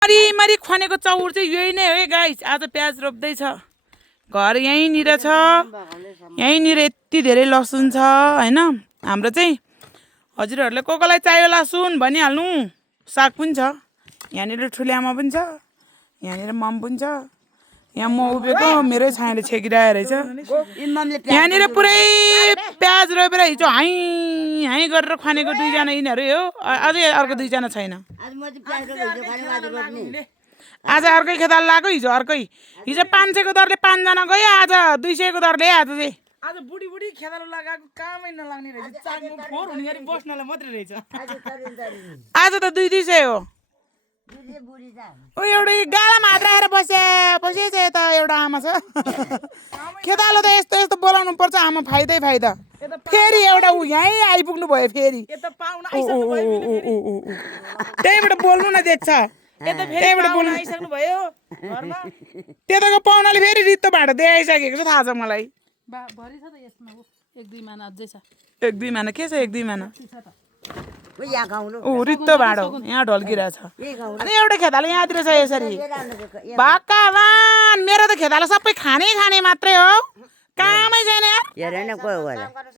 मरिमरि खनेको चौर चाहिँ यही नै हो है गाइस। आज प्याज रोप्दैछ, घर यहीँनिर छ, यहीँनिर यति धेरै लसुन छ होइन। हाम्रो चाहिँ हजुरहरूले कसलाई चाहियो लसुन भनिहाल्नु। साग पनि छ, यहाँनिर ठुली आमा पनि छ, यहाँनिर मम पनि छ, यहाँ म उभिएको मेरै छायाले छेकिरहेको रहेछ। यहाँनिर पुरै प्याज रोपेर हिजो हाई हाई गरेर खनेको दुईजना यिनीहरू हो। अझै अर्को दुईजना छैन। आज अर्कै खेताला लगाएको, हिजो अर्कै। हिजो 500को दरले 5 जना गयो, आज 200को दरले आज चाहिँ। आज बुढी बुढी खेताला लगाएको कामै नलाग्ने रहेछ, चाकमा फोहोर हुने गरी बस्नलाई मात्रै रहेछ। आज त 200 हो। एउटै गालामा हात राखेर बसेछ यता एउटा आमा छ। खेतालो त यस्तो यस्तो बोलाउनु पर्छ आमा, फाइदै फाइदा। फेरि एउटा ऊ यहीँ आइपुग्नु भयो फेरि। त्यहीँबाट बोल्नु न देख्छ, त्यहीँबाट बोल्नु आइसक्नु भयो घरमा। त्यताको पाहुनाले फेरि रित्तो भाँडो देखाइसकेको छ, थाहा छ मलाई। भरि छ त यसमा 1-2 माना अझै छ। 1-2 माना के छ? 1-2 माना रित्तो भाँडो यहाँ ढल्किरहेछ। अनि एउटा खेताला यहाँतिर छ यसरी। भगवान, मेरो त खेताला सबै खाने मात्रै हो, कामै छैन यार।